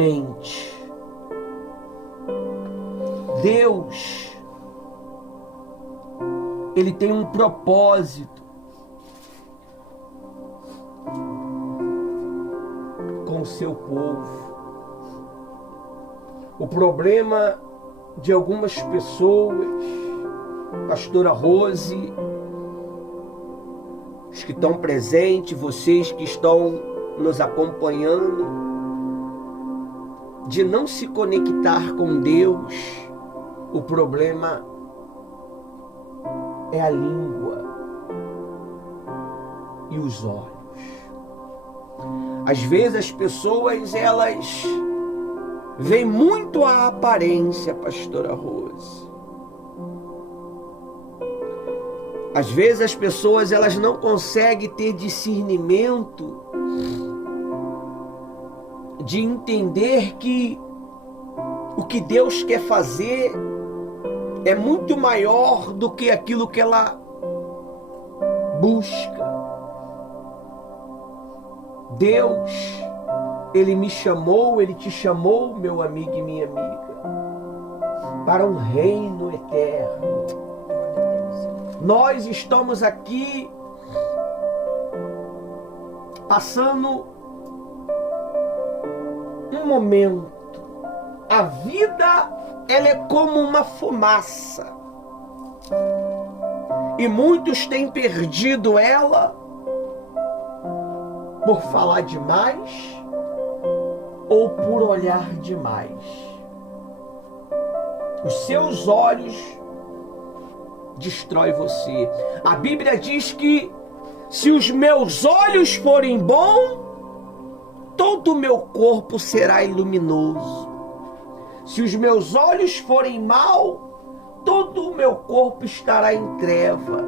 mente. Deus, Ele tem um propósito com o seu povo. O problema de algumas pessoas, pastora Rose, os que estão presentes, vocês que estão nos acompanhando, de não se conectar com Deus, o problema é a língua e os olhos. Às vezes as pessoas, elas veem muito a aparência, pastora Rose. Às vezes as pessoas, elas não conseguem ter discernimento de entender que o que Deus quer fazer é muito maior do que aquilo que ela busca. Deus, Ele me chamou, Ele te chamou, meu amigo e minha amiga, para um reino eterno. Nós estamos aqui passando um momento. A vida, ela é como uma fumaça. E muitos têm perdido ela por falar demais ou por olhar demais. Os seus olhos destrói você. A Bíblia diz que se os meus olhos forem bons, todo o meu corpo será luminoso. Se os meus olhos forem mal, todo o meu corpo estará em treva.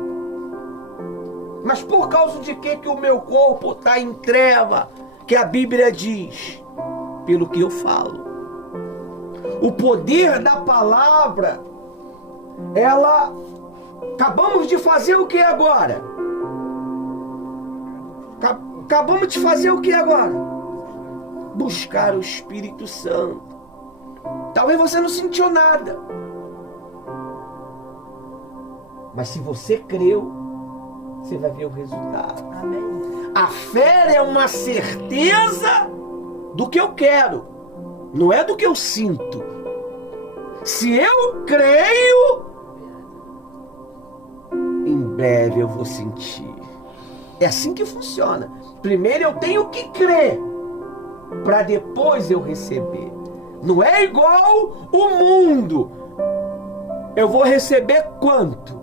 Mas por causa de que o meu corpo está em treva? Que a Bíblia diz, pelo que eu falo. O poder da palavra, ela... Acabamos de fazer o que agora? Acabamos de fazer o que agora? Buscar o Espírito Santo. Talvez você não sentiu nada. Mas se você creu, você vai ver o resultado. Amém. A fé é uma certeza do que eu quero, não é do que eu sinto. Se eu creio, em breve eu vou sentir. É assim que funciona. Primeiro eu tenho que crer, para depois eu receber. Não é igual o mundo. Eu vou receber quanto?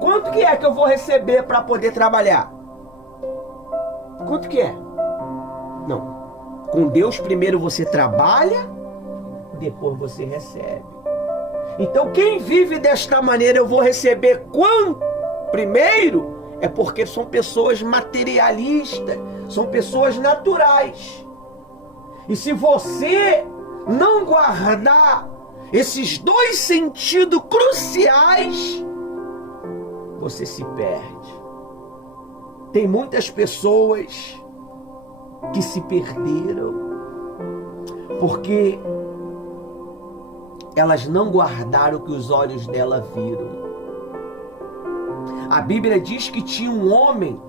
Quanto que é que eu vou receber para poder trabalhar? Quanto que é? Não. Com Deus primeiro você trabalha, depois você recebe. Então quem vive desta maneira, eu vou receber quanto? Primeiro, é porque são pessoas materialistas, são pessoas naturais. E se você não guardar esses dois sentidos cruciais, você se perde. Tem muitas pessoas que se perderam porque elas não guardaram o que os olhos dela viram. A Bíblia diz que tinha um homem,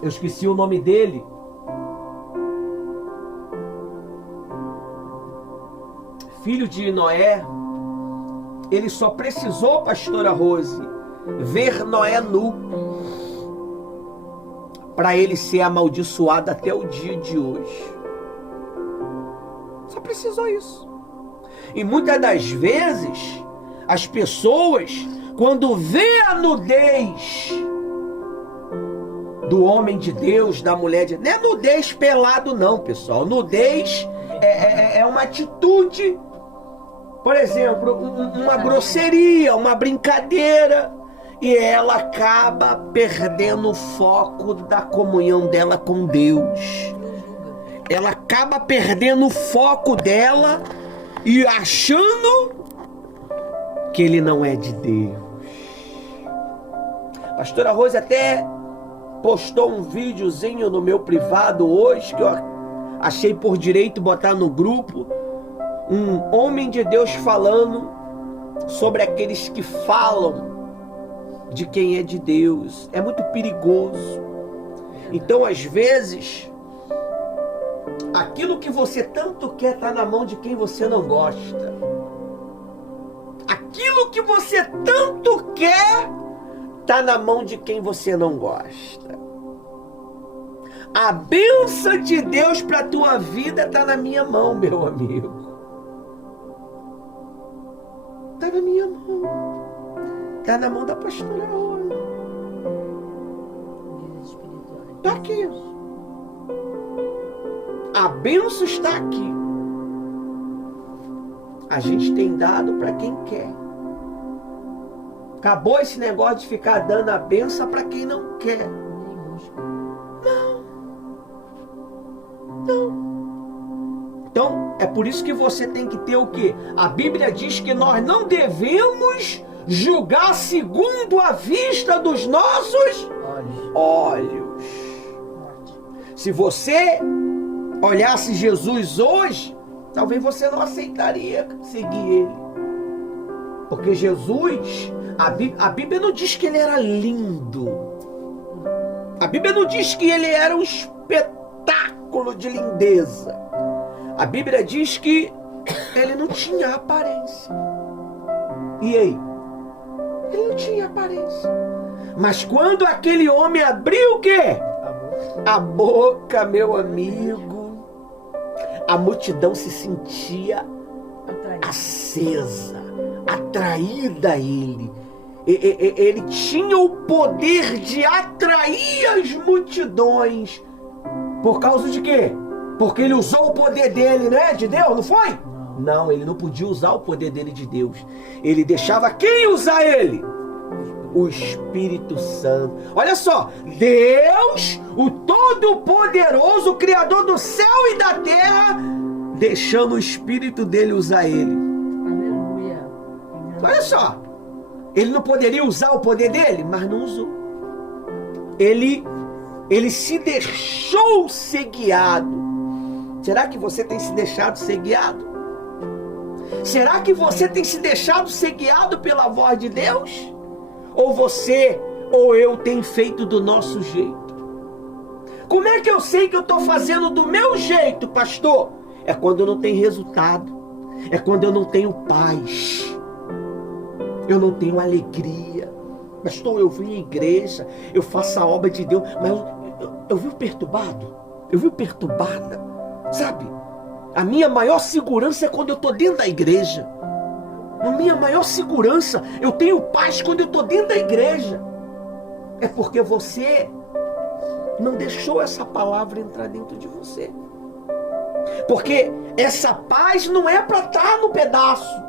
eu esqueci o nome dele, filho de Noé. Ele só precisou, pastora Rose, ver Noé nu para ele ser amaldiçoado até o dia de hoje. Só precisou isso. E muitas das vezes as pessoas, quando vê a nudez do homem de Deus, da mulher de Deus, não é nudez pelado não, pessoal. Nudez é uma atitude, por exemplo, uma grosseria, uma brincadeira, e ela acaba perdendo o foco da comunhão dela com Deus. Ela acaba perdendo o foco dela e achando que ele não é de Deus. Pastora Rose até postou um videozinho no meu privado hoje, que eu achei por direito botar no grupo, um homem de Deus falando sobre aqueles que falam de quem é de Deus. É muito perigoso. Então, às vezes, aquilo que você tanto quer está na mão de quem você não gosta. Aquilo que você tanto quer está na mão de quem você não gosta. A bênção de Deus para a tua vida está na minha mão, meu amigo. Está na minha mão. Está na mão da pastora Ana. Está aqui. A bênção está aqui. A gente tem dado para quem quer. Acabou esse negócio de ficar dando a bênção para quem não quer. Não. Então, é por isso que você tem que ter o quê? A Bíblia diz que nós não devemos julgar segundo a vista dos nossos olhos. Se você olhasse Jesus hoje, talvez você não aceitaria seguir ele. Porque Jesus, a Bíblia não diz que ele era lindo. A Bíblia não diz que ele era um espetáculo de lindeza. A Bíblia diz que ele não tinha aparência. E aí? Ele não tinha aparência. Mas quando aquele homem abriu o quê? A boca, meu amigo, a multidão se sentia acesa, atraída a ele. Ele tinha o poder de atrair as multidões. Por causa de quê? Porque ele usou o poder dele, né? De Deus, não foi? Não, ele não podia usar o poder dele de Deus. Ele deixava quem usar ele? O Espírito Santo. Olha só, Deus, o Todo-Poderoso, o Criador do céu e da terra, deixando o Espírito dele usar ele. Aleluia. Olha só, ele não poderia usar o poder dele, mas não usou. Ele se deixou ser guiado. Será que você tem se deixado ser guiado? Será que você tem se deixado ser guiado pela voz de Deus? Ou você ou eu tem feito do nosso jeito? Como é que eu sei que eu estou fazendo do meu jeito, pastor? É quando não tem resultado. É quando eu não tenho paz. Eu não tenho alegria. Pastor, eu vim à igreja, eu faço a obra de Deus, mas eu vivo perturbado. Eu vivo perturbada. Sabe? A minha maior segurança é quando eu estou dentro da igreja. A minha maior segurança, eu tenho paz quando eu estou dentro da igreja. É porque você não deixou essa palavra entrar dentro de você. Porque essa paz não é para estar no pedaço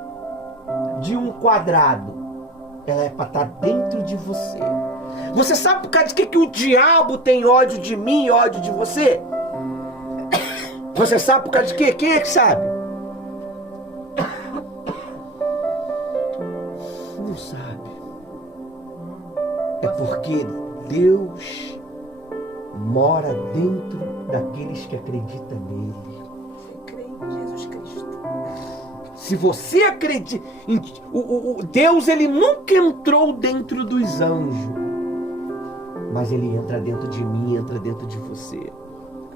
de um quadrado. Ela é para estar dentro de você. Você sabe por causa de que o diabo tem ódio de mim e ódio de você? Você sabe por causa de quê? Quem é que sabe? Não sabe. É porque Deus mora dentro daqueles que acreditam nele. Creio em Jesus Cristo. Se você acredita, o Deus, ele nunca entrou dentro dos anjos, mas ele entra dentro de mim, entra dentro de você.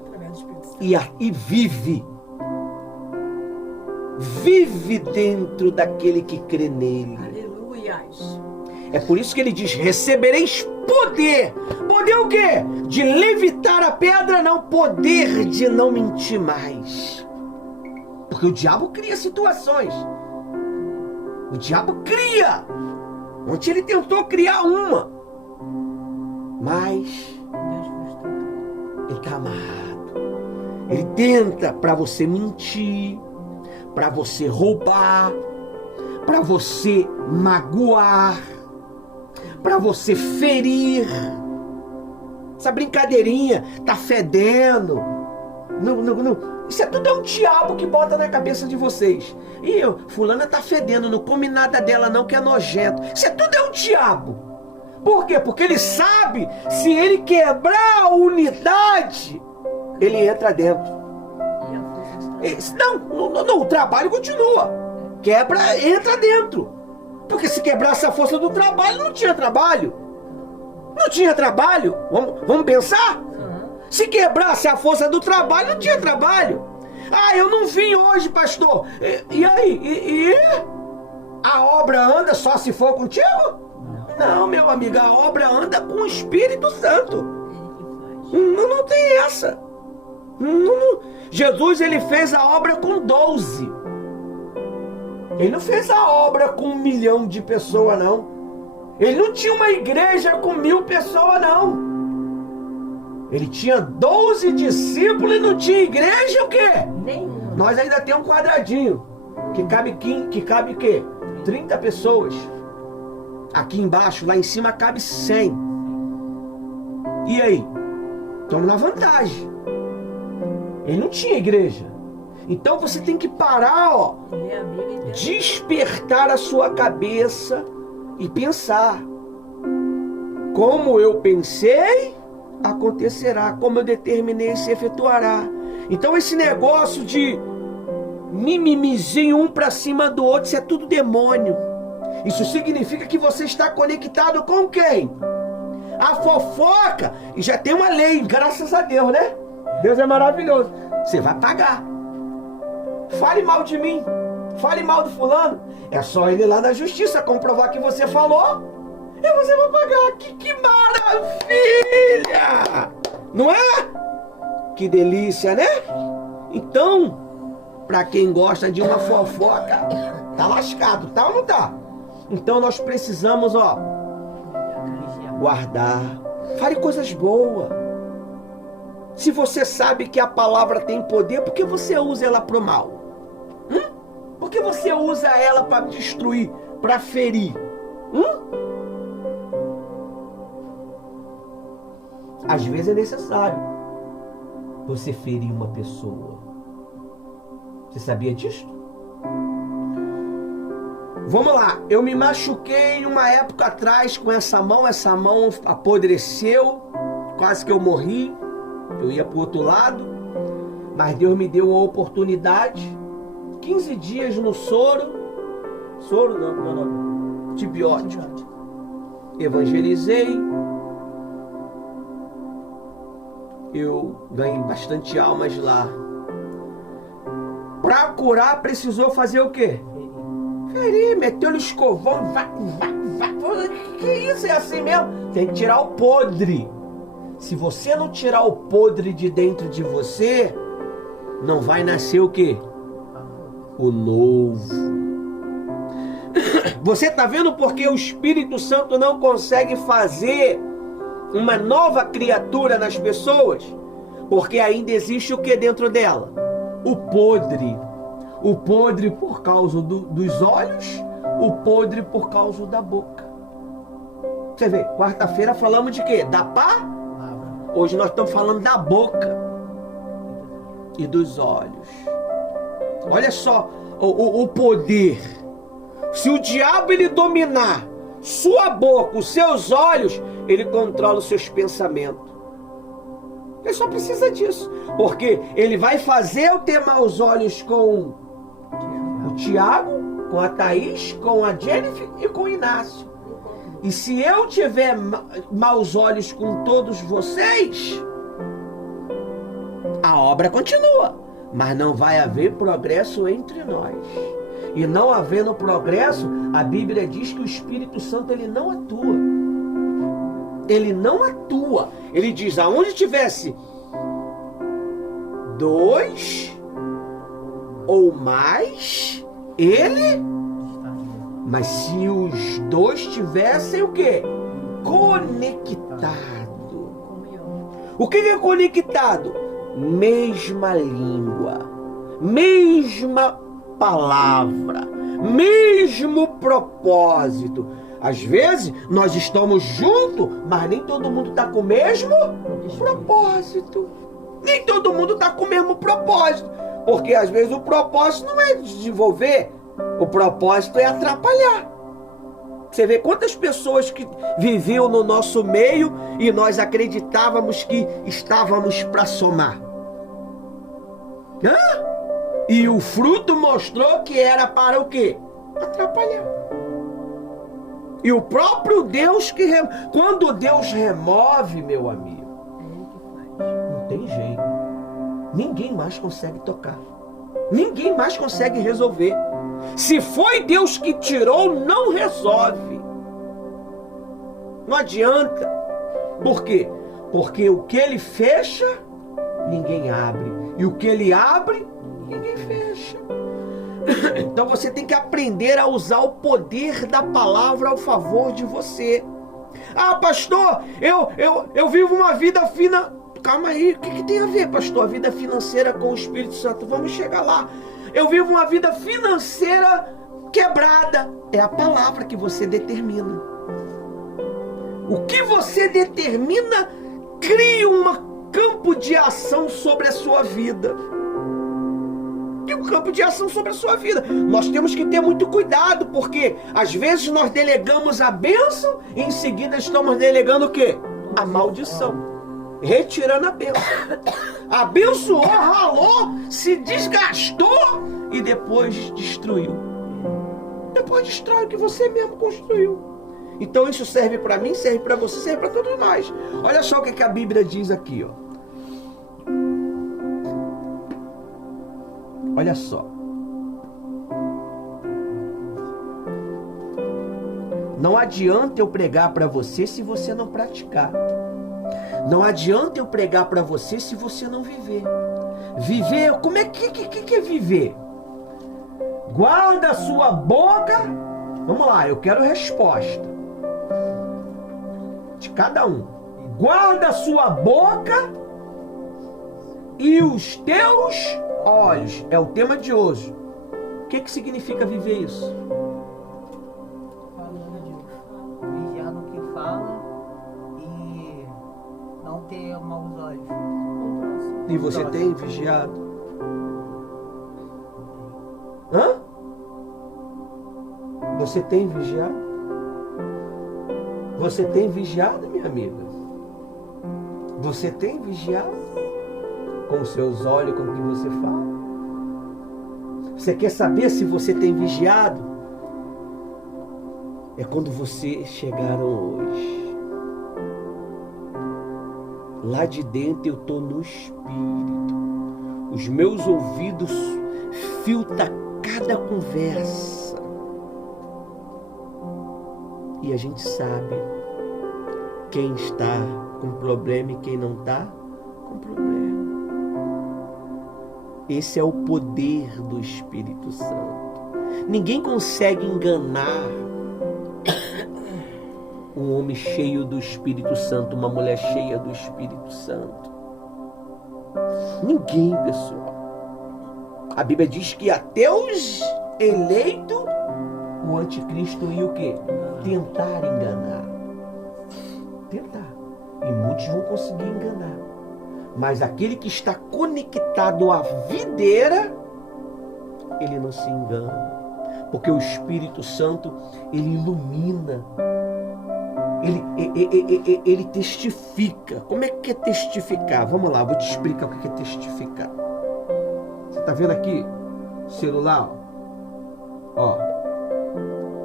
Através do Espírito Santo. E vive dentro daquele que crê nele. Aleluias. É por isso que ele diz: recebereis poder. Poder o quê? De levitar a pedra, não. Poder de não mentir mais. Porque o diabo cria situações. O diabo cria. Ontem ele tentou criar uma. Mas ele está amarrado. Ele tenta para você mentir, para você roubar, para você magoar, para você ferir. Essa brincadeirinha tá fedendo. Não. Isso é tudo um diabo que bota na cabeça de vocês. Fulana tá fedendo, não come nada dela não, que é nojento. Isso é tudo um diabo. Por quê? Porque ele sabe, se ele quebrar a unidade, ele entra dentro. Não, o trabalho continua. Quebra, entra dentro. Porque se quebrasse a força do trabalho, não tinha trabalho. Não tinha trabalho. Vamos pensar? Se quebrasse a força do trabalho, não tinha trabalho. Ah, eu não vim hoje, pastor. E aí? E a obra anda só se for contigo? Não, meu amigo, a obra anda com o Espírito Santo. Não tem essa. Jesus, ele fez a obra com 12. Ele não fez a obra com 1 milhão de pessoas, não. Ele não tinha uma igreja com 1000 pessoas, não. Ele tinha 12 discípulos e não tinha igreja o quê? Nenhuma. Nós ainda temos um quadradinho que cabe o quê? 30 pessoas. Aqui embaixo, lá em cima, cabe 100. E aí? Estamos na vantagem. Ele não tinha igreja. Então você tem que parar, despertar a sua cabeça e pensar. Como eu pensei, acontecerá. Como eu determinei, se efetuará. Então esse negócio de mimimizinho um pra cima do outro, isso é tudo demônio. Isso significa que você está conectado com quem? A fofoca. E já tem uma lei, graças a Deus, né? Deus é maravilhoso. Você vai pagar. Fale mal de mim. Fale mal do fulano. É só ele lá na justiça comprovar que você falou. E você vai pagar. Que maravilha! Não é? Que delícia, né? Então, pra quem gosta de uma fofoca, tá lascado, tá ou não tá? Então nós precisamos, guardar. Fale coisas boas. Se você sabe que a palavra tem poder, por que você usa ela pro mal? Por que você usa ela para destruir, para ferir? Às vezes é necessário você ferir uma pessoa. Você sabia disso? Vamos lá, eu me machuquei uma época atrás com essa mão apodreceu, quase que eu morri, eu ia para o outro lado, mas Deus me deu uma oportunidade, 15 dias no soro não, antibiótico, evangelizei, eu ganhei bastante almas lá. Para curar precisou fazer o quê? Ferir, meteu no escovão, que isso, é assim mesmo? Tem que tirar o podre. Se você não tirar o podre de dentro de você, não vai nascer o quê? O novo. Você tá vendo porque o Espírito Santo não consegue fazer uma nova criatura nas pessoas? Porque ainda existe o que dentro dela? O podre. O podre por causa dos olhos, o podre por causa da boca. Você vê, quarta-feira falamos de quê? Da palavra. Hoje nós estamos falando da boca e dos olhos. Olha só o poder. Se o diabo ele dominar sua boca, os seus olhos, ele controla os seus pensamentos. Ele só precisa disso. Porque ele vai fazer eu ter maus olhos com o Tiago, com a Thaís, com a Jennifer e com o Inácio. E se eu tiver maus olhos com todos vocês, a obra continua. Mas não vai haver progresso entre nós. E não havendo progresso, a Bíblia diz que o Espírito Santo ele não atua. Ele não atua. Ele diz, aonde tivesse 2 ou mais, ele... Mas se os 2 tivessem o quê? Conectado. O que é conectado? Mesma língua, mesma palavra, mesmo propósito. Às vezes nós estamos juntos, mas nem todo mundo está com o mesmo propósito. Nem todo mundo está com o mesmo propósito. Porque às vezes o propósito não é desenvolver, o propósito é atrapalhar. Você vê quantas pessoas que viviam no nosso meio e nós acreditávamos que estávamos para somar. E o fruto mostrou que era para o quê? Atrapalhar. E o próprio Deus que... Quando Deus remove, meu amigo, não tem jeito. Ninguém mais consegue tocar. Ninguém mais consegue resolver. Se foi Deus que tirou, não resolve. Não adianta. Por quê? Porque o que Ele fecha, ninguém abre. E o que Ele abre, ninguém fecha. Então você tem que aprender a usar o poder da palavra ao favor de você. Ah, pastor, eu vivo uma vida fina. Calma aí, o que tem a ver, pastor? A vida financeira com o Espírito Santo. Vamos chegar lá. Eu vivo uma vida financeira quebrada. É a palavra que você determina. O que você determina cria um campo de ação sobre a sua vida. Cria um campo de ação sobre a sua vida. Nós temos que ter muito cuidado, porque às vezes nós delegamos a bênção e em seguida estamos delegando o quê? A maldição. Retirando a bênção. Abençoou, ralou, se desgastou e depois destruiu. Depois destrói o que você mesmo construiu. Então isso serve para mim, serve para você, serve para todos nós. Olha só o que a Bíblia diz aqui, ó. Olha só. Não adianta eu pregar para você se você não praticar. Não adianta eu pregar para você se você não viver. Viver, como é que é viver? Guarda a sua boca. Vamos lá, eu quero resposta de cada um. Guarda a sua boca e os teus olhos. É o tema de hoje. O que significa viver isso? Vigiar no que fala e não ter maus olhos. E você tem vigiado? Hã? Você tem vigiado? Você tem vigiado, minha amiga? Você tem vigiado? Com os seus olhos, com o que você fala? Você quer saber se você tem vigiado? É quando vocês chegaram hoje. Lá de dentro eu estou no Espírito. Os meus ouvidos filtram cada conversa. E a gente sabe quem está com problema e quem não está com problema. Esse é o poder do Espírito Santo. Ninguém consegue enganar um homem cheio do Espírito Santo, uma mulher cheia do Espírito Santo. Ninguém, pessoal. A Bíblia diz que até os eleitos, o anticristo ia o quê? Tentar enganar. Tentar. E muitos vão conseguir enganar. Mas aquele que está conectado à videira, ele não se engana. Porque o Espírito Santo, ele ilumina. Ele testifica. Como é que é testificar? Vamos lá, vou te explicar o que é testificar. Você está vendo aqui o celular? Ó.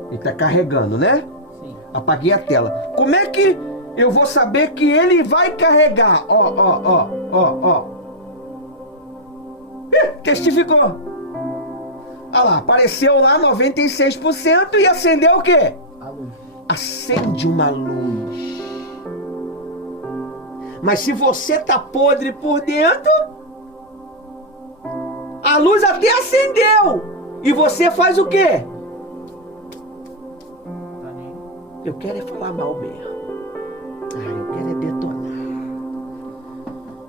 Ele está carregando, né? Sim. Apaguei a tela. Como é que eu vou saber que ele vai carregar? Ó. Testificou. Olha lá, apareceu lá 96% e acendeu o quê? A luz. Acende uma luz. Mas se você tá podre por dentro, a luz até acendeu. E você faz o quê? Tá nem. Eu quero é falar mal mesmo. Eu quero é detonar.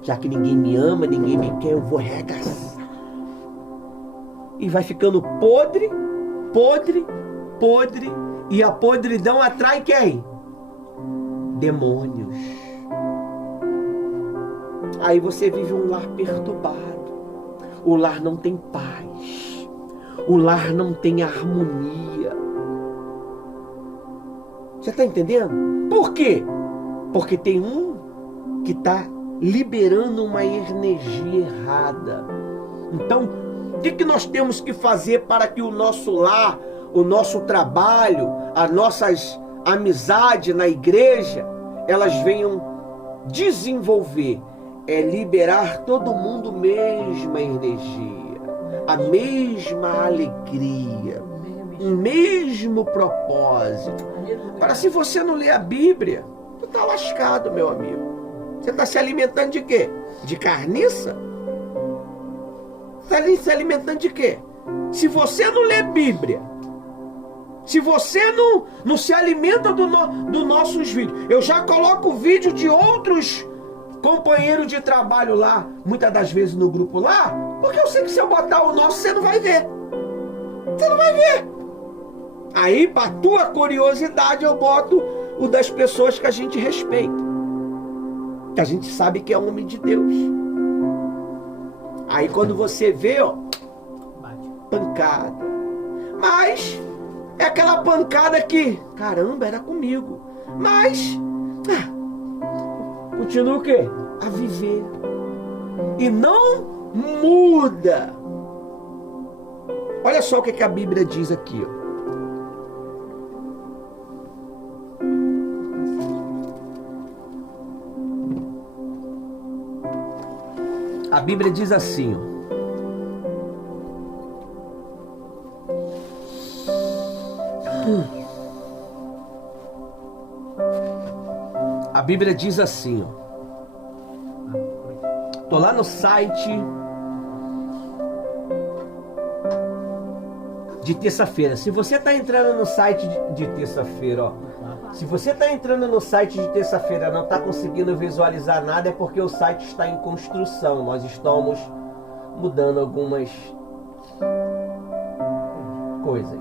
Já que ninguém me ama, ninguém me quer, eu vou arregaçar. E vai ficando podre. E a podridão atrai quem? Demônios. Aí você vive um lar perturbado. O lar não tem paz. O lar não tem harmonia. Você está entendendo? Por quê? Porque tem um que está liberando uma energia errada. Então, o que nós temos que fazer para que o nosso lar, o nosso trabalho, as nossas amizades na igreja, elas venham desenvolver? É liberar todo mundo a mesma energia, a mesma alegria, o mesmo propósito. Para se você não ler a Bíblia, você está lascado, meu amigo. Você está se alimentando de quê? De carniça? Está se alimentando de quê? Se você não lê Bíblia, se você não se alimenta dos nossos vídeos, eu já coloco vídeo de outros companheiros de trabalho lá, muitas das vezes no grupo lá, porque eu sei que se eu botar o nosso, você não vai ver. Você não vai ver. Aí, para tua curiosidade, eu boto o das pessoas que a gente respeita, que a gente sabe que é homem de Deus. Aí quando você vê, ó, pancada. Mas é aquela pancada que, caramba, era comigo. Mas continua o quê? A viver. E não muda. Olha só o que a Bíblia diz aqui, ó. A Bíblia diz assim, ó. A Bíblia diz assim, ó. Tô lá no site de terça-feira. Se você tá entrando no site de terça-feira, ó. Se você está entrando no site de terça-feira e não está conseguindo visualizar nada, é porque o site está em construção. Nós estamos mudando algumas coisas.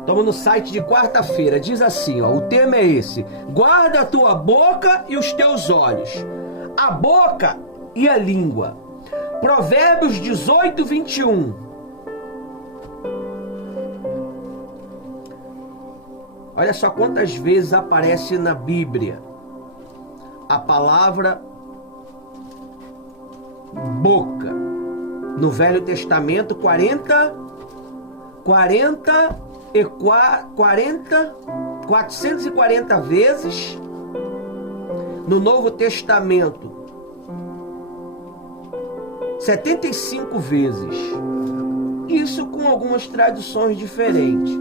Estamos no site de quarta-feira. Diz assim, ó, o tema é esse: guarda a tua boca e os teus olhos, a boca e a língua. Provérbios 18, 21. Olha só quantas vezes aparece na Bíblia a palavra boca. No Velho Testamento, 440 vezes. No Novo Testamento, 75 vezes. Isso com algumas traduções diferentes.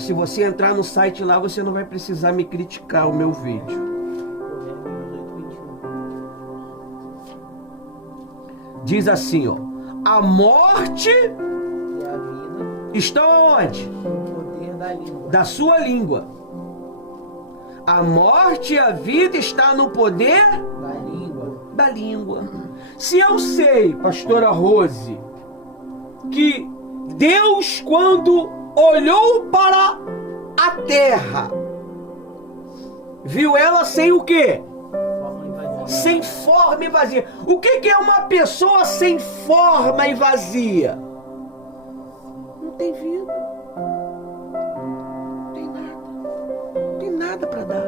Se você entrar no site lá, você não vai precisar me criticar o meu vídeo. Diz assim, ó: a morte e a vida estão onde? no poder da língua. Da sua língua. A morte e a vida está no poder Da língua. da língua. Se eu sei, pastora Rose, que Deus, quando olhou para a terra, viu ela sem o quê? Forma e vazia. Sem forma e vazia. O que é uma pessoa sem forma e vazia? Não tem vida. Não tem nada. Não tem nada para dar.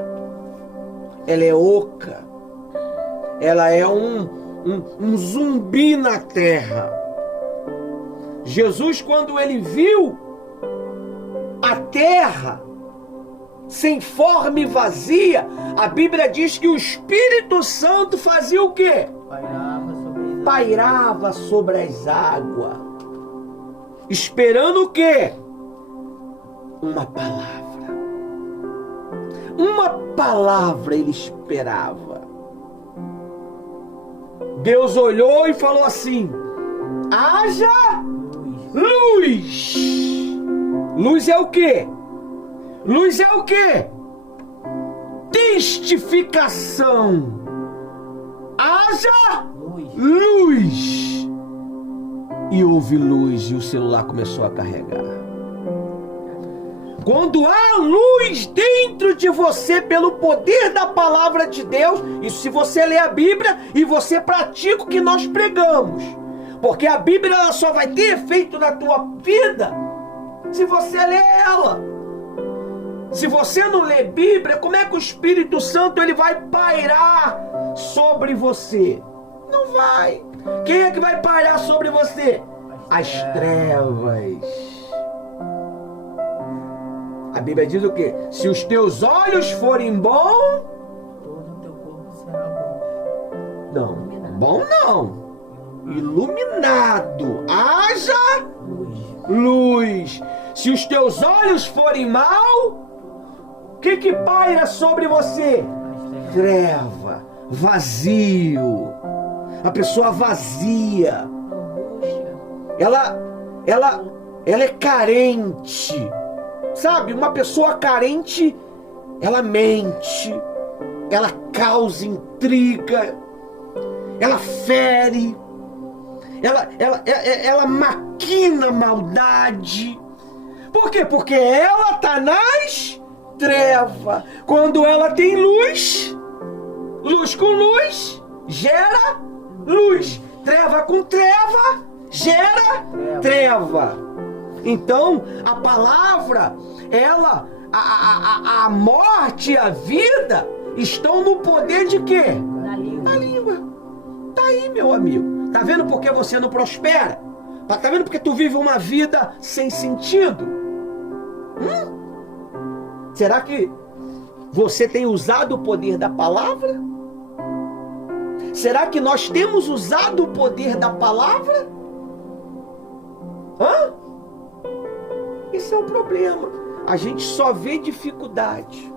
Ela é oca. Ela é um zumbi na terra. Jesus, quando ele viu a terra sem forma e vazia, a Bíblia diz que o Espírito Santo fazia o quê? Pairava sobre as águas. Esperando o quê? Uma palavra. Uma palavra ele esperava. Deus olhou e falou assim: haja luz. Luz é o quê? Luz é o quê? Testificação. Haja luz. E houve luz e o celular começou a carregar. Quando há luz dentro de você pelo poder da palavra de Deus, isso se você lê a Bíblia e você pratica o que nós pregamos. Porque a Bíblia ela só vai ter efeito na tua vida Se você lê ela. Se você não lê Bíblia, como é que o Espírito Santo ele vai pairar sobre você? Não vai. Quem é que vai pairar sobre você? As trevas. A Bíblia diz o quê? Se os teus olhos forem bons, todo o teu corpo será bom. não, bom não. Iluminado. Haja luz. Se os teus olhos forem mal, o que paira sobre você? Treva, vazio. A pessoa vazia. Ela é carente. Sabe, uma pessoa carente, ela mente, ela causa intriga, ela fere, ela maquina maldade. Por quê? Porque ela está nas trevas. Quando ela tem luz, luz com luz gera luz. Treva com treva gera treva. Então, a palavra, ela, a morte e a vida estão no poder de quê? Na língua. Na língua. Tá aí, meu amigo. Tá vendo por que você não prospera? Tá vendo porque tu vive uma vida sem sentido? Será que você tem usado o poder da palavra? Será que nós temos usado o poder da palavra? Esse é o problema. A gente só vê dificuldade.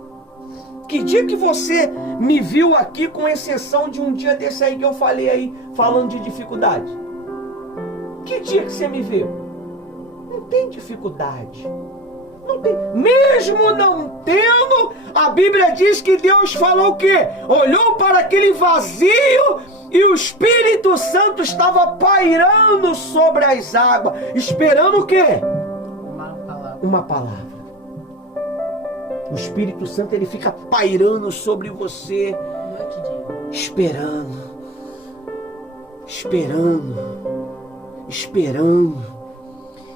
Que dia que você me viu aqui, com exceção de um dia desse aí que eu falei aí, falando de dificuldade? Que dia que você me viu? Não tem dificuldade. Não tem. Mesmo não tendo, a Bíblia diz que Deus falou o quê? Olhou para aquele vazio e o Espírito Santo estava pairando sobre as águas, esperando o quê? Uma palavra. O Espírito Santo ele fica pairando sobre você, esperando,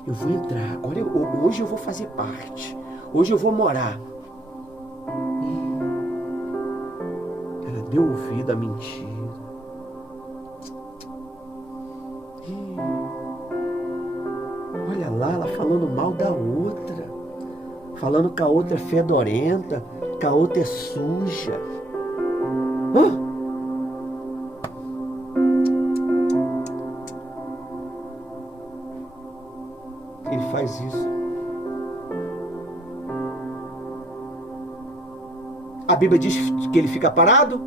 Eu vou entrar, agora hoje eu vou fazer parte, hoje eu vou morar. Ela deu ouvido à mentira. Olha lá, ela falando mal da outra, falando que a outra é fedorenta, que a outra é suja. Ele faz isso. A Bíblia diz que ele fica parado?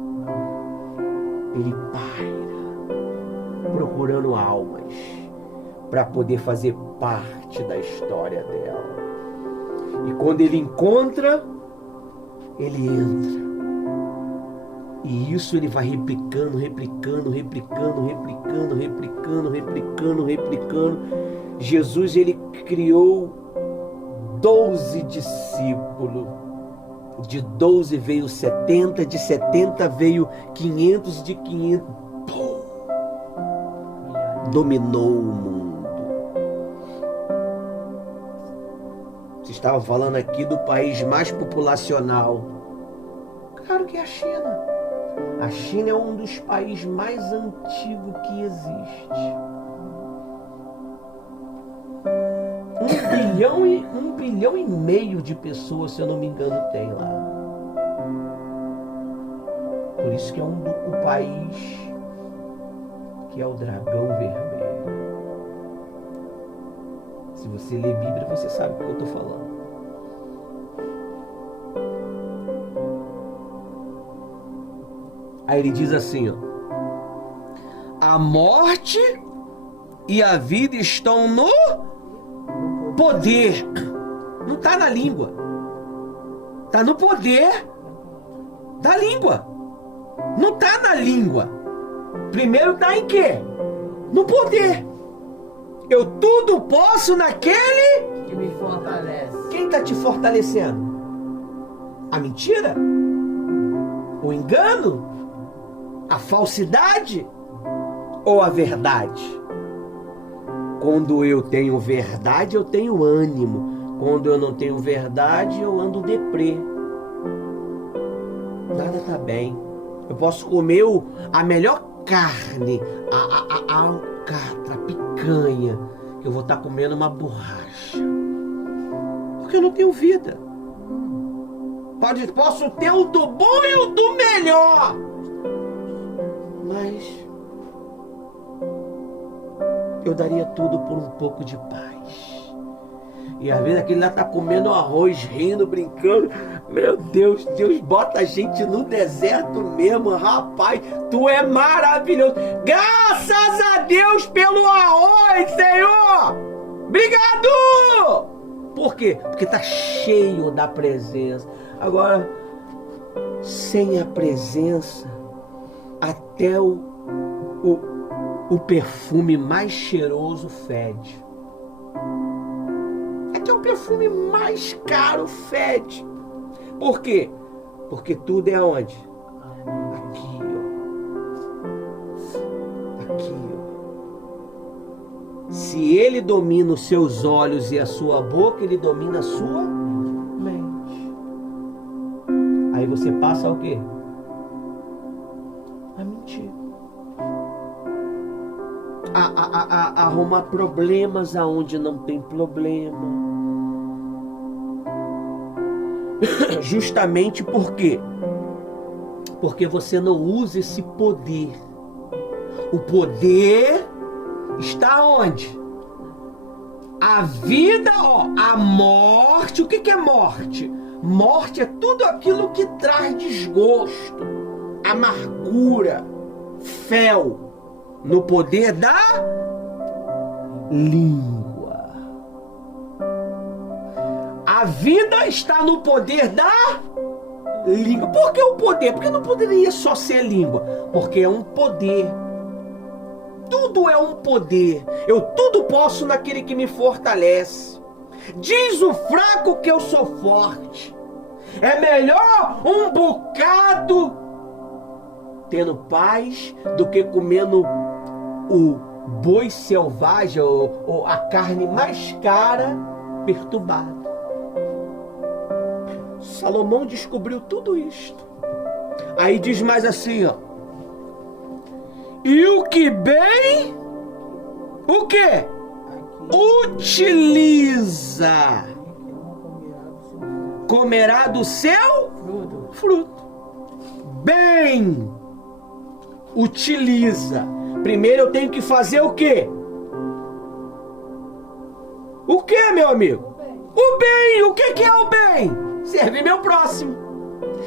Ele paira, procurando almas para poder fazer parte da história dela. E quando ele encontra, ele entra. E isso ele vai replicando. Jesus, ele criou 12 discípulos. De 12 veio 70, de 70 veio 500, de 500... dominou o mundo. Você estava falando aqui do país mais populacional. Claro que é a China. A China é um dos países mais antigos que existe. 1,5 bilhão de pessoas, se eu não me engano, tem lá. Por isso que é o país que é o dragão vermelho. Se você lê Bíblia, você sabe o que eu estou falando. Aí ele diz assim, ó: a morte e a vida estão no poder. Não está na língua. Está no poder da língua. Não está na língua. Primeiro está em quê? No poder. Eu tudo posso naquele que me fortalece. Quem está te fortalecendo? A mentira? O engano? A falsidade? Ou a verdade? Quando eu tenho verdade, eu tenho ânimo. Quando eu não tenho verdade, eu ando deprê. Nada tá bem. Eu posso comer a melhor carne, a alcatra, a picanha, que eu vou estar comendo uma borracha. Porque eu não tenho vida. Posso ter o do bom e o do melhor. Mas eu daria tudo por um pouco de paz. E às vezes aquele lá tá comendo arroz, rindo, brincando. Meu Deus, Deus bota a gente no deserto mesmo, rapaz. Tu é maravilhoso. Graças a Deus pelo arroz, Senhor. Obrigado. Por quê? Porque tá cheio da presença. Agora, sem a presença, até o perfume mais cheiroso fede. Até o perfume mais caro fede. Por quê? Porque tudo é onde? Aqui, ó. Aqui, ó. Se ele domina os seus olhos e a sua boca, ele domina a sua mente. Aí você passa o quê? A mentir. A arrumar problemas aonde não tem problema. Justamente por quê? Porque você não usa esse poder. O poder está onde? A vida, ó, a morte. O que é morte? Morte é tudo aquilo que traz desgosto, amargura, fel, no poder da língua. A vida está no poder da língua. Por que o poder? Porque não poderia só ser língua. Porque é um poder. Tudo é um poder. Eu tudo posso naquele que me fortalece. Diz o fraco que eu sou forte. É melhor um bocado tendo paz do que comendo o boi selvagem ou a carne mais cara perturbada. Salomão descobriu tudo isto. Aí diz mais assim, ó. E o que bem, o que? Utiliza, comerá do seu fruto. Bem, utiliza. Primeiro eu tenho que fazer o quê? O que, meu amigo? O bem. O que é o bem? Servir meu próximo.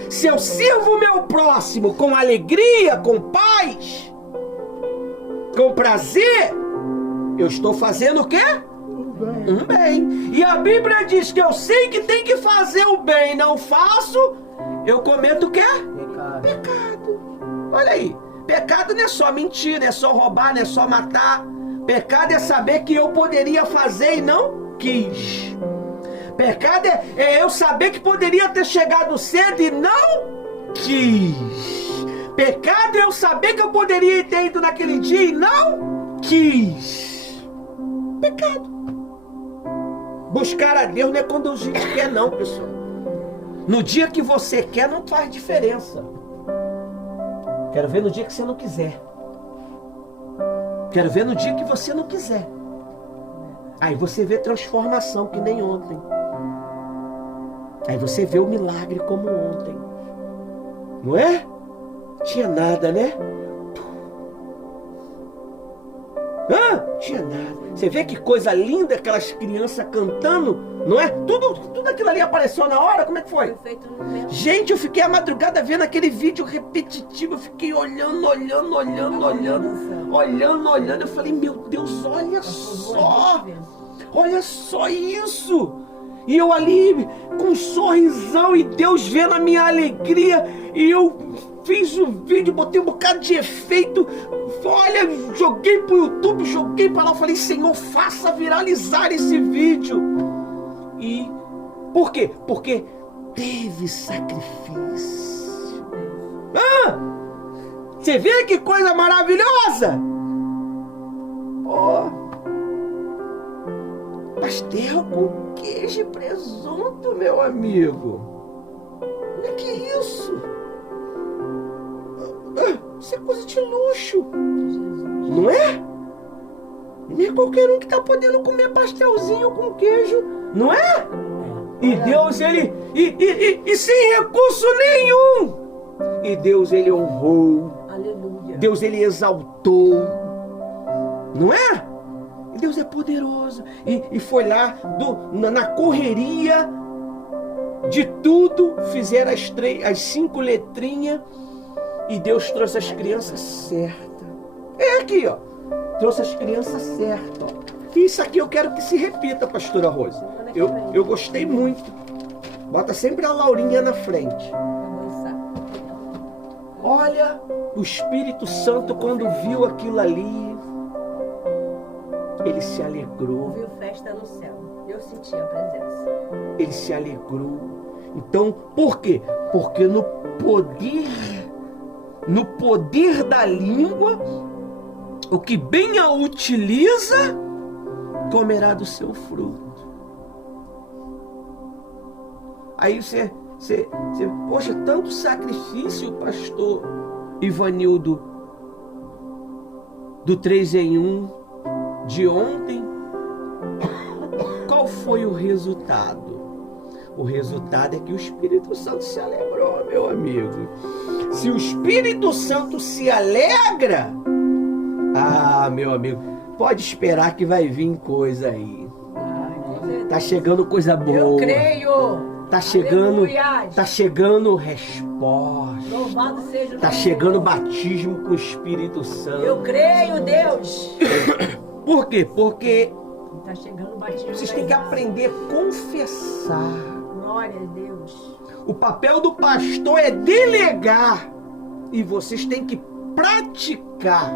Se eu sirvo o meu próximo com alegria, com paz, com prazer, eu estou fazendo o quê? Um bem. E a Bíblia diz que eu sei que tem que fazer o bem, não faço, eu cometo o quê? Pecado. Olha aí. Pecado não é só mentir, não é só roubar, não é só matar. Pecado é saber que eu poderia fazer e não quis. Pecado é eu saber que poderia ter chegado cedo e não quis. Pecado é eu saber que eu poderia ter ido naquele dia e não quis. Pecado. Buscar a Deus não é quando a gente quer não, pessoal. No dia que você quer não faz diferença. Quero ver no dia que você não quiser. Quero ver no dia que você não quiser. Aí você vê transformação que nem ontem. Aí você vê o milagre como ontem. Não é? Tinha nada, né? Tinha nada. Você vê que coisa linda, aquelas crianças cantando, não é? Tudo aquilo ali apareceu na hora, como é que foi? Gente, eu fiquei a madrugada vendo aquele vídeo repetitivo, eu fiquei olhando. Eu falei, meu Deus, olha só isso. E eu ali com um sorrisão e Deus vendo a minha alegria. E eu fiz o vídeo, botei um bocado de efeito. Olha, joguei pro YouTube, joguei pra lá. Eu falei, Senhor, faça viralizar esse vídeo. E por quê? Porque teve sacrifício. Você vê que coisa maravilhosa? pastel com queijo e presunto, meu amigo. Olha que isso? Isso é coisa de luxo, não é? Nem é qualquer um que está podendo comer pastelzinho com queijo, não é? E Deus, ele... E sem recurso nenhum. E Deus, ele honrou. Aleluia. Deus, ele exaltou. Não é? E Deus é poderoso. E foi lá, na correria de tudo, fizeram as 5 letrinhas. E Deus trouxe as crianças certas. É aqui, ó. Trouxe as crianças certas, ó. Isso aqui eu quero que se repita, pastora Rose. Eu gostei muito. Bota sempre a Laurinha na frente. Olha, o Espírito Santo, quando viu aquilo ali, ele se alegrou. Viu festa no céu. Eu senti a presença. Ele se alegrou. Então, por quê? Porque no poder da língua, o que bem a utiliza, comerá do seu fruto. Aí você, poxa, tanto sacrifício, pastor Ivanildo, do 3 em 1 de ontem. Qual foi o resultado? O resultado é que o Espírito Santo se alegrou, meu amigo. Se o Espírito Santo se alegra, meu amigo, pode esperar que vai vir coisa aí. Tá chegando coisa boa. Eu creio. Tá chegando resposta. Louvado seja o Tá nome chegando do Senhor. batismo com o Espírito Santo. Eu creio, Deus. Por quê? Porque Tá chegando o batismo. vocês têm que aprender a confessar. Glória a Deus. O papel do pastor é delegar. E vocês têm que praticar.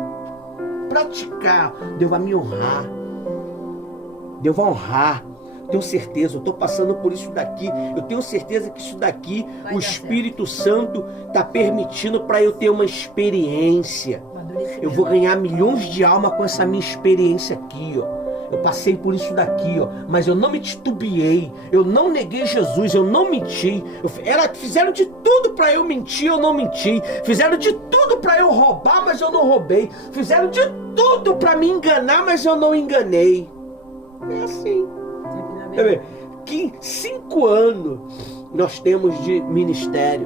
Praticar. Deus vai me honrar. Deus vai honrar. Tenho certeza, eu estou passando por isso daqui. Eu tenho certeza que isso daqui, o Espírito Santo está permitindo para eu ter uma experiência. Eu vou ganhar milhões de almas com essa minha experiência aqui, ó. Eu passei por isso daqui, ó. Mas eu não me titubeei. Eu não neguei Jesus, eu não menti. Fizeram de tudo para eu mentir, eu não menti. Fizeram de tudo para eu roubar, mas eu não roubei. Fizeram de tudo para me enganar, mas eu não enganei. É assim. 5 anos nós temos de ministério.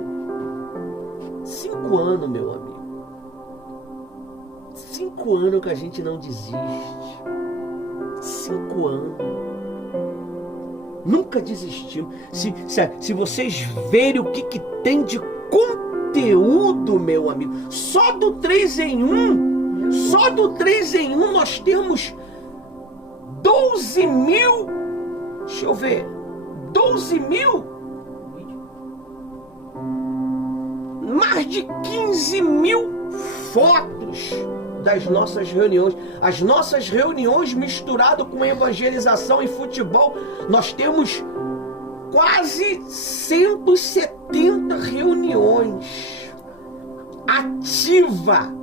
5 anos, meu amigo. 5 anos que a gente não desiste. 5 anos. Nunca desistiu. Se vocês verem o que tem de conteúdo, meu amigo, só do 3 em 1, nós temos 12 mil. Deixa eu ver. 12 mil? Mais de 15 mil fotos das nossas reuniões. As nossas reuniões misturado com evangelização e futebol, nós temos quase 170 reuniões. Ativa,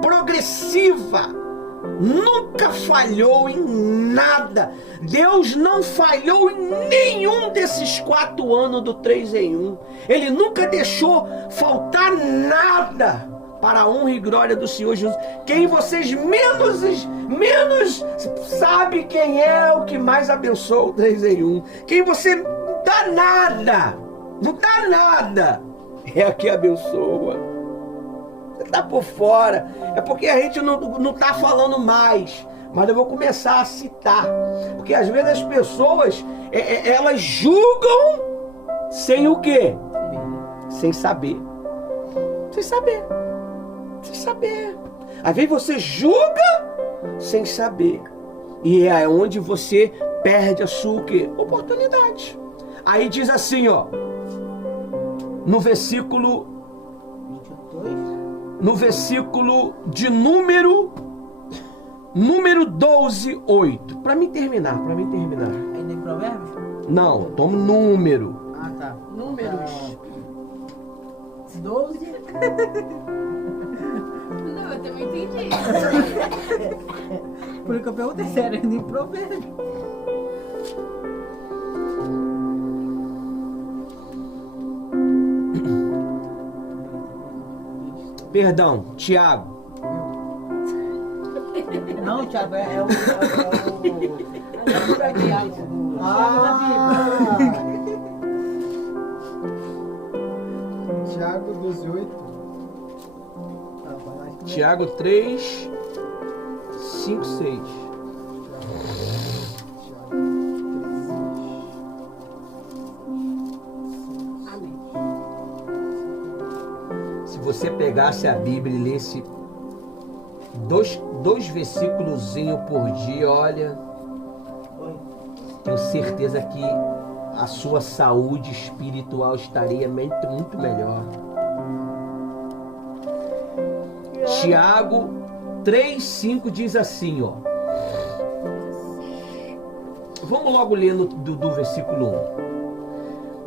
progressiva. Nunca falhou em nada. Deus não falhou em nenhum desses 4 anos do 3 em 1. Ele nunca deixou faltar nada para a honra e glória do Senhor Jesus. Quem vocês menos sabe quem é o que mais abençoa o 3 em 1. Quem você não dá nada, é a que abençoa. Você tá por fora. É porque a gente não tá falando mais. Mas eu vou começar a citar. Porque às vezes as pessoas, elas julgam sem o quê? Sem saber. Sem saber. Às vezes você julga sem saber. E é onde você perde a sua o quê? Oportunidade. Aí diz assim, ó. No versículo de número 12, 8. Para mim terminar. Ainda em Provérbios? Não, toma número. Ah, tá. Números. 12. Não, eu também entendi. Por isso que eu perguntei sério, ainda em Provérbios. Perdão, Tiago. Não, Tiago, é o Tiago. Tiago 12:8. Tiago 3, 5, 6. Amém. Se você pegasse a Bíblia e lesse dois versículozinhos por dia, olha, tenho certeza que a sua saúde espiritual estaria muito melhor. Tiago 3,5 diz assim, ó. Vamos logo ler do versículo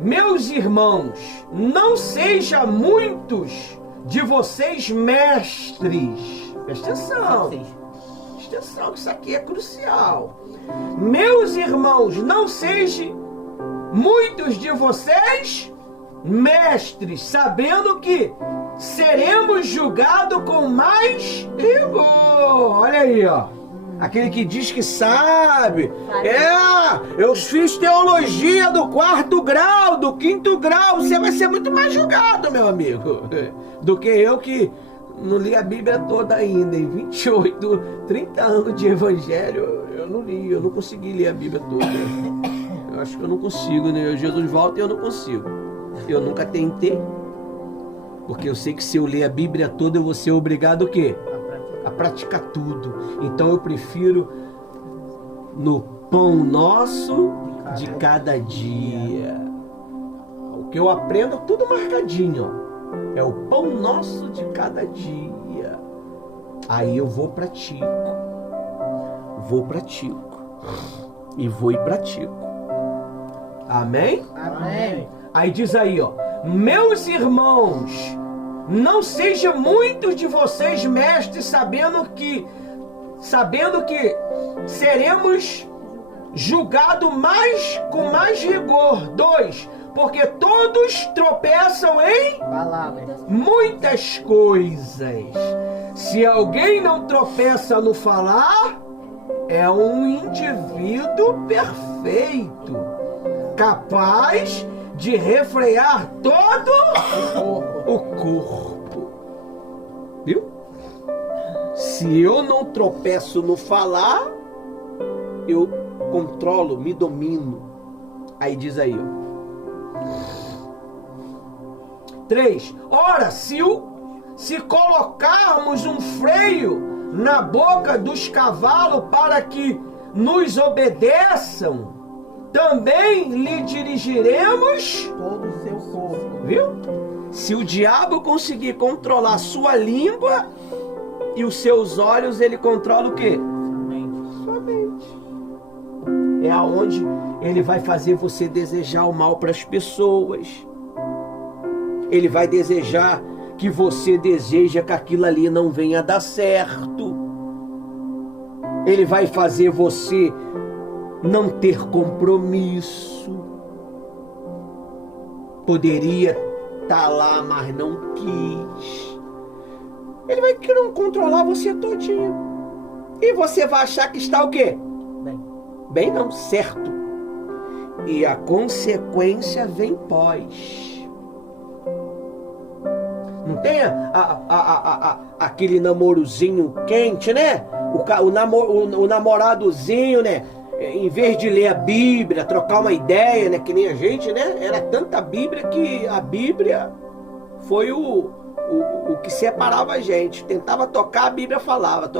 1. Meus irmãos, não seja muitos de vocês mestres. Presta atenção. Presta atenção, que isso aqui é crucial. Meus irmãos, não sejam muitos de vocês mestres, sabendo que seremos julgados com mais rigor. Olha aí, ó. Aquele que diz que sabe. Eu fiz teologia do 4º grau, do 5º grau. Você vai ser muito mais julgado, meu amigo, do que eu que não li a Bíblia toda ainda. Em 28, 30 anos de evangelho, eu não li, eu não consegui ler a Bíblia toda. Eu acho que eu não consigo, né? Jesus volta e eu não consigo. Eu nunca tentei. Porque eu sei que se eu ler a Bíblia toda, eu vou ser obrigado o quê? A praticar tudo. Então eu prefiro no pão nosso de cada dia. O que eu aprendo, tudo marcadinho, ó. É o pão nosso de cada dia. Aí eu vou pratico. E vou e pratico. Amém? Amém. Aí diz aí, ó. Meus irmãos, não sejam muitos de vocês mestres, sabendo que seremos julgados com mais rigor. 2. Porque todos tropeçam em Palavras. muitas coisas. Se alguém não tropeça no falar, é um indivíduo perfeito, capaz de refrear todo o corpo. Viu? Se eu não tropeço no falar, eu controlo, me domino. Aí diz aí, ó. 3. Ora, se colocarmos um freio na boca dos cavalos para que nos obedeçam, também lhe dirigiremos Todo o seu corpo. Viu? Se o diabo conseguir controlar a sua língua e os seus olhos, ele controla o quê? Sua mente. É aonde ele vai fazer você desejar o mal para as pessoas. Ele vai desejar que você deseja que aquilo ali não venha a dar certo. Ele vai fazer você não ter compromisso. Poderia estar lá, mas não quis. Ele vai querer controlar você todinho. E você vai achar que está o quê? Bem não, certo. E a consequência vem pós. Não tem aquele namorozinho quente, né? O namoradozinho, né? Em vez de ler a Bíblia, trocar uma ideia, né? Que nem a gente, né? Era tanta Bíblia que a Bíblia foi o que separava a gente. Tentava tocar, a Bíblia falava.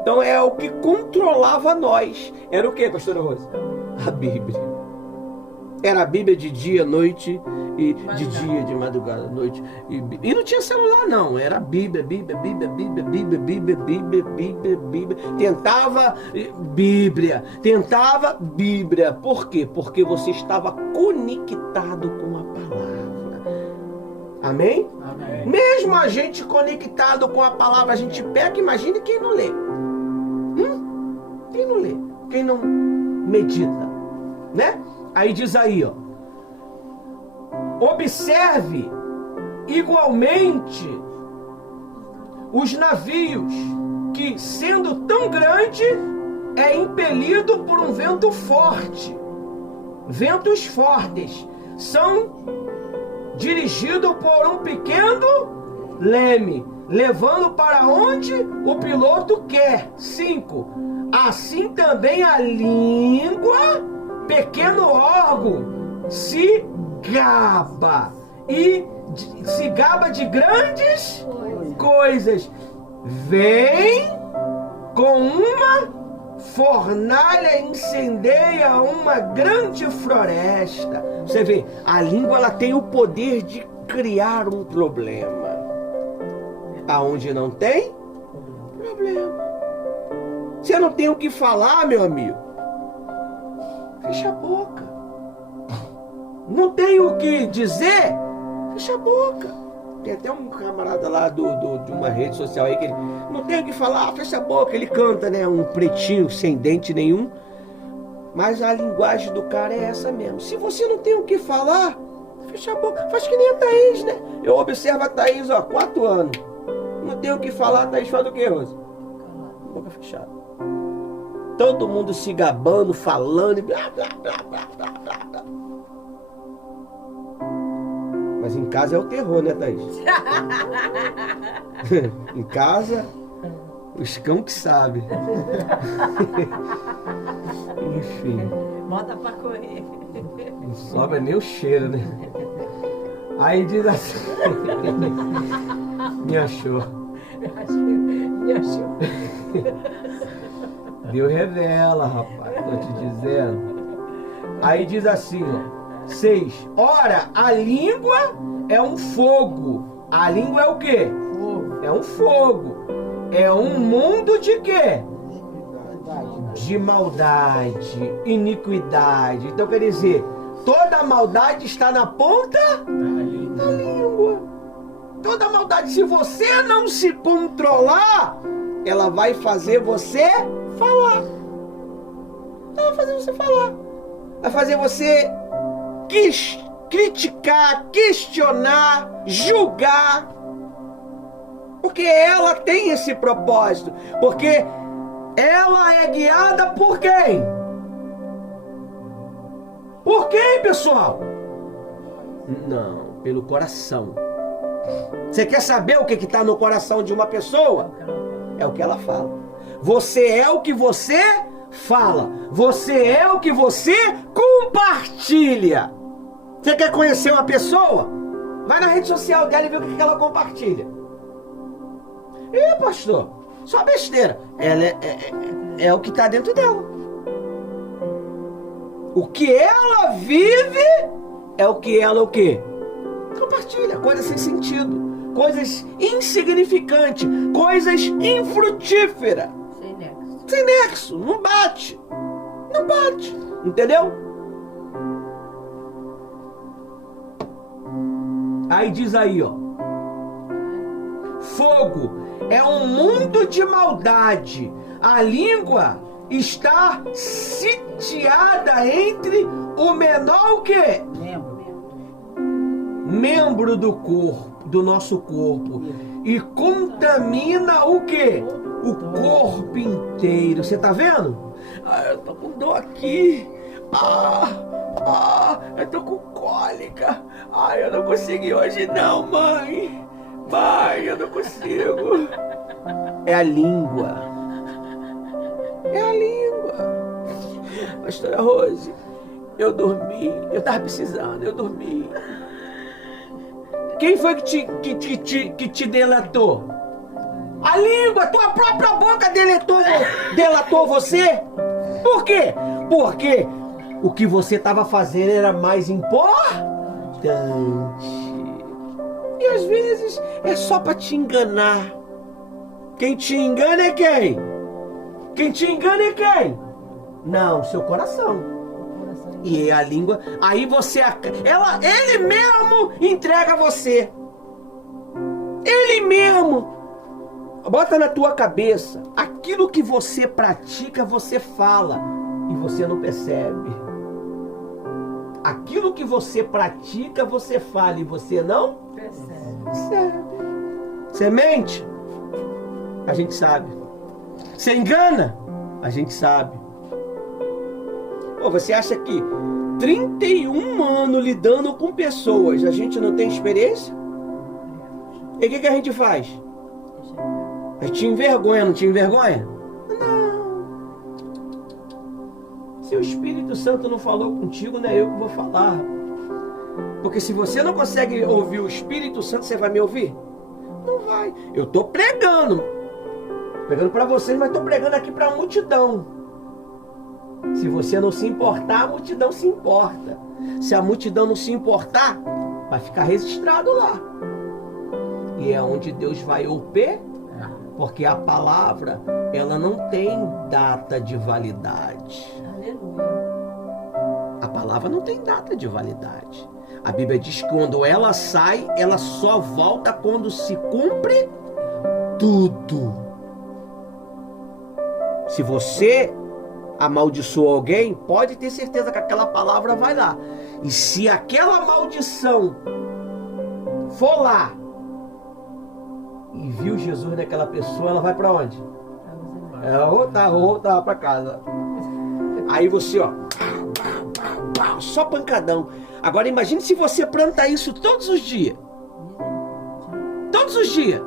Então é o que controlava nós. Era o que, pastora Rosa? A Bíblia. Era a Bíblia de dia, noite, e de dia, de madrugada, noite. E não tinha celular, não. Era Bíblia. Tentava Bíblia. Por quê? Porque você estava conectado com a palavra. Amém? Amém. Mesmo a gente conectado com a palavra, a gente pega, imagine quem não lê. Quem não lê? Quem não medita? Né? Aí diz aí, ó. Observe igualmente os navios que, sendo tão grande, é impelido por um vento forte. Ventos fortes são dirigidos por um pequeno leme, levando para onde o piloto quer. 5. Assim também a língua, pequeno órgão, se gaba de grandes coisas. Vem com uma fornalha, incendeia uma grande floresta. Você vê, a língua ela tem o poder de criar um problema. Aonde não tem problema. Você não tem o que falar, meu amigo, fecha a boca. Não tem o que dizer, fecha a boca. Tem até um camarada lá de uma rede social aí que ele não tem o que falar, fecha a boca. Ele canta, né? Um pretinho sem dente nenhum. Mas a linguagem do cara é essa mesmo. Se você não tem o que falar, fecha a boca. Faz que nem a Thaís, né? Eu observo a Thaís, 4 anos. Não tem o que falar, a Thaís faz o que, Rosa? Boca fechada. Todo mundo se gabando, falando, e blá, blá, blá, blá, blá, blá, blá. Mas em casa é o terror, né, Thaís? Em casa, os cão que sabem. Enfim. Bota pra correr. Não sobra nem o cheiro, né? Aí diz assim. Me achou. Me achou. Deus revela, rapaz. Tô te dizendo. Aí diz assim, ó. 6. Ora, a língua é um fogo. A língua é o quê? Fogo. É um fogo. É um mundo de quê? De maldade, iniquidade. Então quer dizer, toda a maldade está na ponta da língua. Toda a maldade, se você não se controlar, ela vai fazer você falar. Ela vai fazer você falar. Vai fazer você criticar, questionar, julgar. Porque ela tem esse propósito. Porque ela é guiada por quem? Por quem, pessoal? Não, pelo coração. Você quer saber o que está no coração de uma pessoa? É o que ela fala. Você é o que você fala. Você é o que você compartilha. Você quer conhecer uma pessoa? Vai na rede social dela e vê o que ela compartilha. Ih, pastor, só besteira. Ela é o que está dentro dela. O que ela vive é o que ela o quê? Compartilha. Coisas sem sentido, coisas insignificantes, coisas infrutíferas. Sem nexo. Sem nexo, não bate. Não bate. Entendeu? Aí diz aí, ó. Fogo é um mundo de maldade. A língua está sitiada entre o menor o quê? Membro do corpo, do nosso corpo. E contamina o quê? O corpo inteiro. Você tá vendo? Eu tô com dor aqui. Eu tô com cólica. Eu não consegui hoje não, mãe. Mãe, eu não consigo. É a língua. É a língua. Pastora Rose, eu dormi. Eu tava precisando, eu dormi. Quem foi que te delatou? A língua, tua própria boca delatou você. Por quê? Porque o que você estava fazendo era mais importante. E às vezes é só para te enganar. Quem te engana é quem? Quem te engana é quem? Não, seu coração. E a língua, aí você, ele mesmo entrega você. Ele mesmo. Bota na tua cabeça, aquilo que você pratica, você fala e você não percebe. Aquilo que você pratica, você fala e você não Percebe. percebe. Semente A gente sabe. Você engana? A gente sabe. Pô, você acha que 31 anos lidando com pessoas, a gente não tem experiência? E o que a gente faz? A gente te envergonha, não te envergonha? Não. Se o Espírito Santo não falou contigo, não é eu que vou falar. Porque se você não consegue ouvir o Espírito Santo, você vai me ouvir? Não vai. Eu estou pregando para vocês, mas estou pregando aqui para a multidão. Se você não se importar, a multidão se importa. Se a multidão não se importar, vai ficar registrado lá. E é onde Deus vai operar, porque a palavra, ela não tem data de validade. Aleluia. A palavra não tem data de validade. A Bíblia diz que quando ela sai, ela só volta quando se cumpre tudo. Se você amaldiçoou alguém, pode ter certeza que aquela palavra vai lá. E se aquela maldição for lá e viu Jesus naquela pessoa, ela vai para onde? Ela voltar para casa. Aí você, ó, só pancadão. Agora imagine se você plantar isso todos os dias. Todos os dias.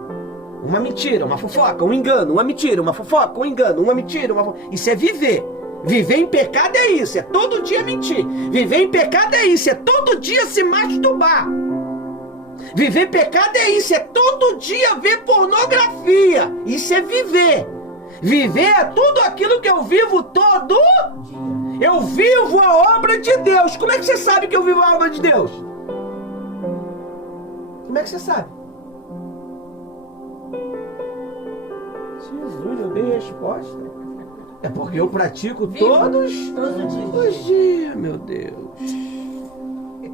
Uma mentira, uma fofoca, um engano, uma mentira, uma fofoca, um engano, uma mentira, uma fofoca. Isso é viver. Viver em pecado é isso, é todo dia mentir. Viver em pecado é isso, é todo dia se masturbar. Viver em pecado é isso, é todo dia ver pornografia. Isso é viver. Viver é tudo aquilo que eu vivo todo dia. Eu vivo a obra de Deus. Como é que você sabe que eu vivo a obra de Deus? Como é que você sabe? Jesus, eu dei a resposta. É porque eu pratico todos os dias, meu Deus. Ai,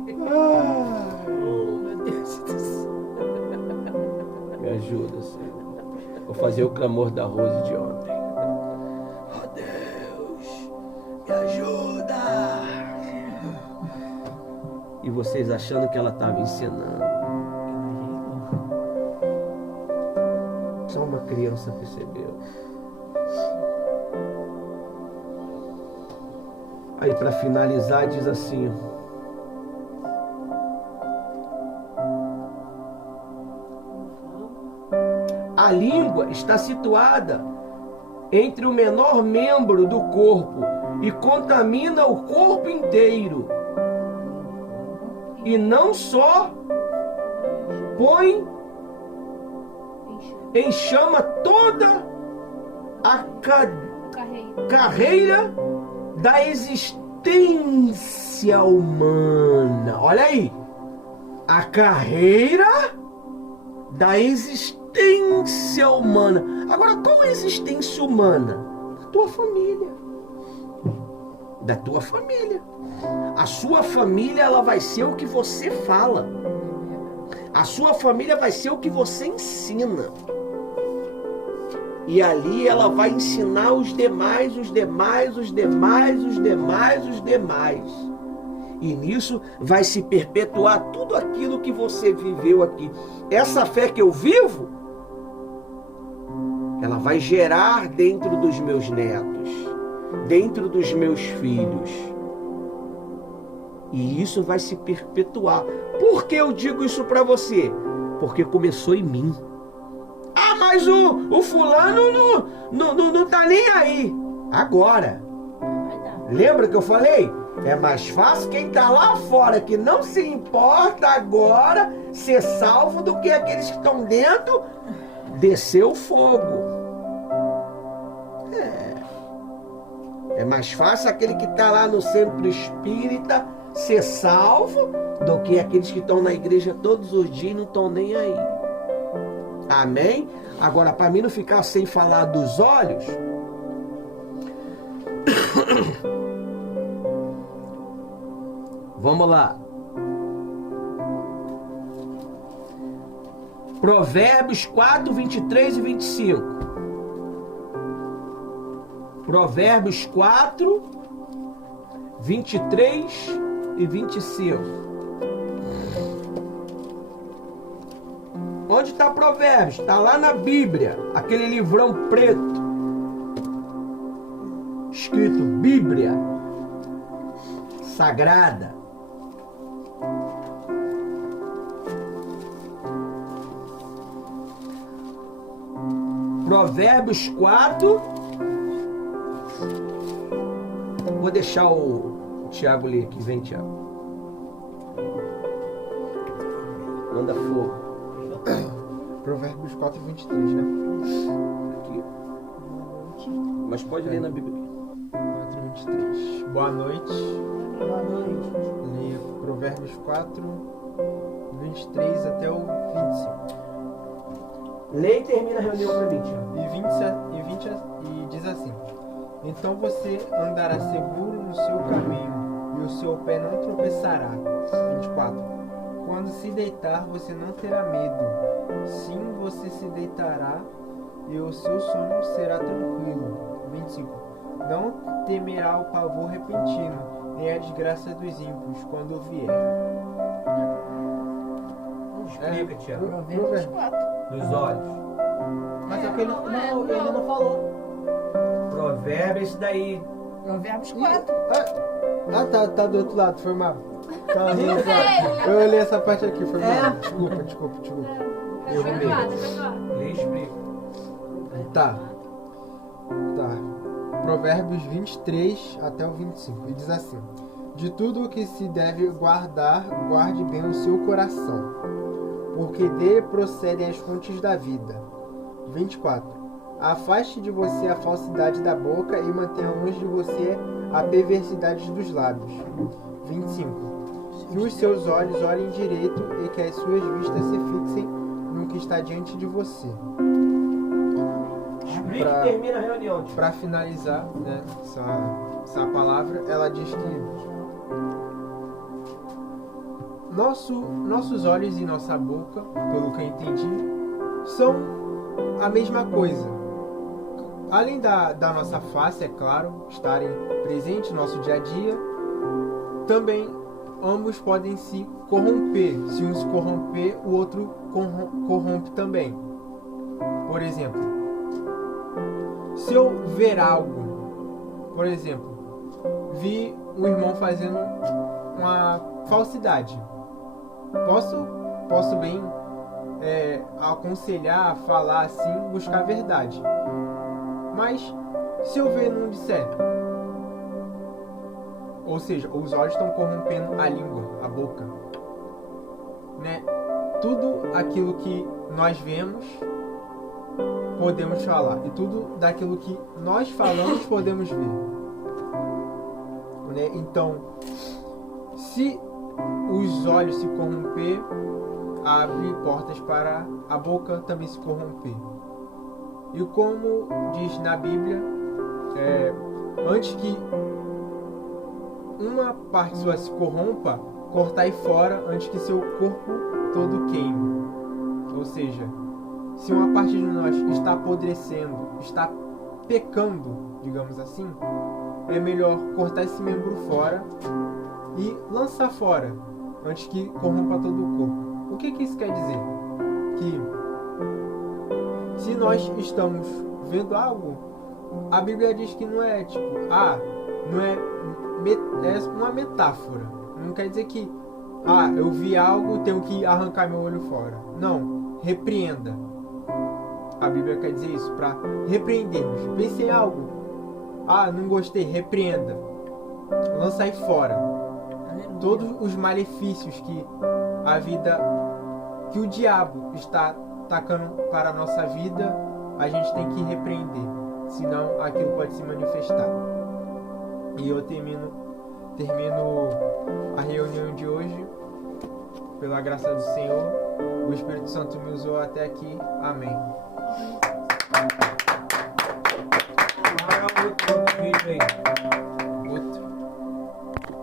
Meu Deus do céu. me ajuda, Senhor. Vou fazer o clamor da Rose de ontem. Oh Deus, me ajuda. E vocês achando que ela estava ensinando. Só uma criança percebeu. Aí para finalizar diz assim: a língua está situada entre o menor membro do corpo e contamina o corpo inteiro. E não só põe em chama toda a carreira da existência humana. Olha aí, a carreira da existência humana. Agora, qual é a existência humana? Da tua família. Da tua família. A sua família, ela vai ser o que você fala. A sua família vai ser o que você ensina. E ali ela vai ensinar os demais, os demais, os demais, os demais, os demais. E nisso vai se perpetuar tudo aquilo que você viveu aqui. Essa fé que eu vivo, ela vai gerar dentro dos meus netos, dentro dos meus filhos. E isso vai se perpetuar. Por que eu digo isso para você? Porque começou em mim. Ah, mas o fulano não tá nem aí. Agora. Lembra que eu falei? É mais fácil quem tá lá fora, que não se importa agora, ser salvo, do que aqueles que estão dentro, descer o fogo. É mais fácil aquele que tá lá no centro espírita ser salvo, do que aqueles que estão na igreja todos os dias e não estão nem aí. Amém? Agora, para mim não ficar sem falar dos olhos, vamos lá. Provérbios 4, 23 e 25. Provérbios 4, 23 e 25. Onde está Provérbios? Está lá na Bíblia, aquele livrão preto, escrito Bíblia Sagrada. Provérbios 4. Vou deixar o Tiago ler aqui. Vem, Tiago. Manda fogo. Provérbios 4, 23, né? Aqui. Mas pode ler na Bíblia. 4, 23. Boa noite. Boa noite. Leia Provérbios 4, 23 até o 25. Lê e termina a reunião para mim, Tiago. E diz assim: então você andará seguro no seu caminho, e o seu pé não tropeçará. 24. Quando se deitar, você não terá medo. Sim, você se deitará, e o seu sono será tranquilo. 25. Não temerá o pavor repentino, nem a desgraça dos ímpios, quando vier. Explica, Tiago. Provérbios 4. Dos olhos. Mas é que ele não falou. Provérbio, esse daí. Provérbios 4. Tá do outro lado, foi mal. Tá do outro lado. Eu olhei essa parte aqui, foi mal. Desculpa. Eu Vai olhei. lá, depois lá. Lê e explica. Tá. Provérbios 23 até o 25. E diz assim: de tudo o que se deve guardar, guarde bem o seu coração, porque dele procedem as fontes da vida. 24. Afaste de você a falsidade da boca e mantenha longe de você a perversidade dos lábios. 25. Que os seus olhos olhem direito e que as suas vistas se fixem no que está diante de você. Explica e termina a reunião, Tiago. Para finalizar, né, essa palavra, ela diz que nossos olhos e nossa boca, pelo que eu entendi, são a mesma coisa. Além da nossa face, é claro, estarem presentes no nosso dia a dia, também ambos podem se corromper. Se um se corromper, o outro corrompe também. Por exemplo, se eu ver algo, por exemplo, vi um irmão fazendo uma falsidade, posso bem aconselhar, falar assim, buscar a verdade. Mas se eu ver e não disser, ou seja, os olhos estão corrompendo a língua, a boca, né? Tudo aquilo que nós vemos podemos falar, e tudo daquilo que nós falamos podemos ver, né? Então, se os olhos se corromper, abre portas para a boca também se corromper. E como diz na Bíblia, antes que uma parte sua se corrompa, cortai fora antes que seu corpo todo queime. Ou seja, se uma parte de nós está apodrecendo, está pecando, digamos assim, é melhor cortar esse membro fora e lançar fora antes que corrompa todo o corpo. O que isso quer dizer? Que se nós estamos vendo algo, a Bíblia diz que não é não é uma metáfora. Não quer dizer que eu vi algo, tenho que arrancar meu olho fora. Não, repreenda. A Bíblia quer dizer isso, para repreendermos. Pense em algo, não gostei, repreenda. Lançai fora todos os malefícios que a vida, que o diabo está tacando para a nossa vida, a gente tem que repreender, senão aquilo pode se manifestar. E eu termino a reunião de hoje, pela graça do Senhor. O Espírito Santo me usou até aqui. Amém. Outro vídeo aí.